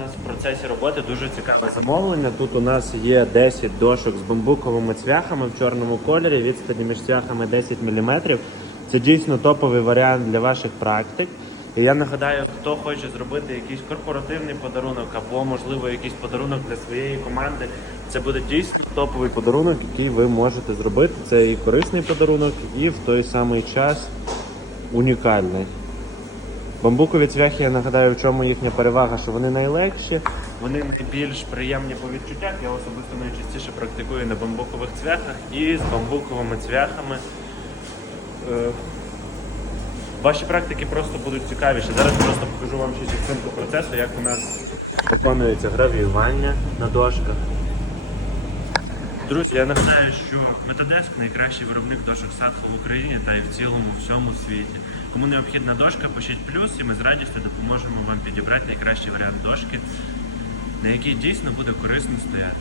у нас в процесі роботи дуже цікаве замовлення. Тут у нас є 10 дошок з бамбуковими цвяхами в чорному кольорі, відстані між цвяхами 10 мм. Це дійсно топовий варіант для ваших практик. І я нагадаю, хто хоче зробити якийсь корпоративний подарунок або, можливо, якийсь подарунок для своєї команди. Це буде дійсно топовий подарунок, який ви можете зробити. Це і корисний подарунок, і в той самий час унікальний. Бамбукові цвяхи, я нагадаю, в чому їхня перевага, що вони найлегші, вони найбільш приємні по відчуттях. Я особисто найчастіше практикую на бамбукових цвяхах і з бамбуковими цвяхами. Е, Ваші практики просто будуть цікавіші. Зараз просто покажу вам ще частинку процесу, як у нас виконується гравіювання на дошках. Друзі, я нагадаю, що Metadesk найкращий виробник дошок садху в Україні та і в цілому всьому світі. Кому необхідна дошка, пишіть плюс, і ми з радістю допоможемо вам підібрати найкращий варіант дошки, на який дійсно буде корисно стояти.